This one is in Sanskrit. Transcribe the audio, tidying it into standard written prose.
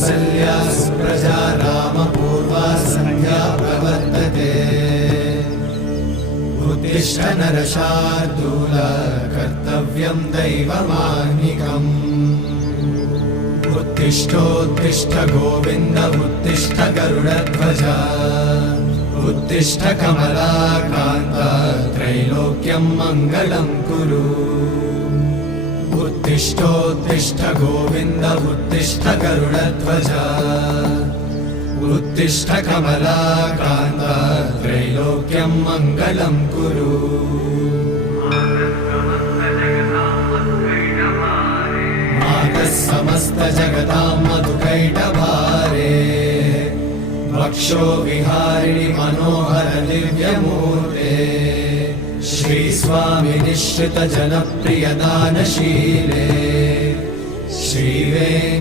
कौसल्या सुप्रजा रामपूर्वा सन्ध्या प्रवर्तते उत्तिष्ठ नरशार्दूल कर्तव्यं दैवमाह्निकम् उत्तिष्ठोत्तिष्ठ गोविन्द उत्तिष्ठ गरुडध्वज उत्तिष्ठ कमलाकान्त त्रैलोक्यं मङ्गलं कुरु उत्तिष्ठोत्तिष्ठ गोविन्द उत्तिष्ठ गरुडध्वज उत्तिष्ठ कमलाकान्त त्रैलोक्यं मङ्गलं कुरु मातः समस्त जगतां मधुकैटभारे वक्षो विहारिणि मनोहर दिव्यमूर्ते श्रीस्वामि निश्चित जनप्रिय दानशीले श्रीवे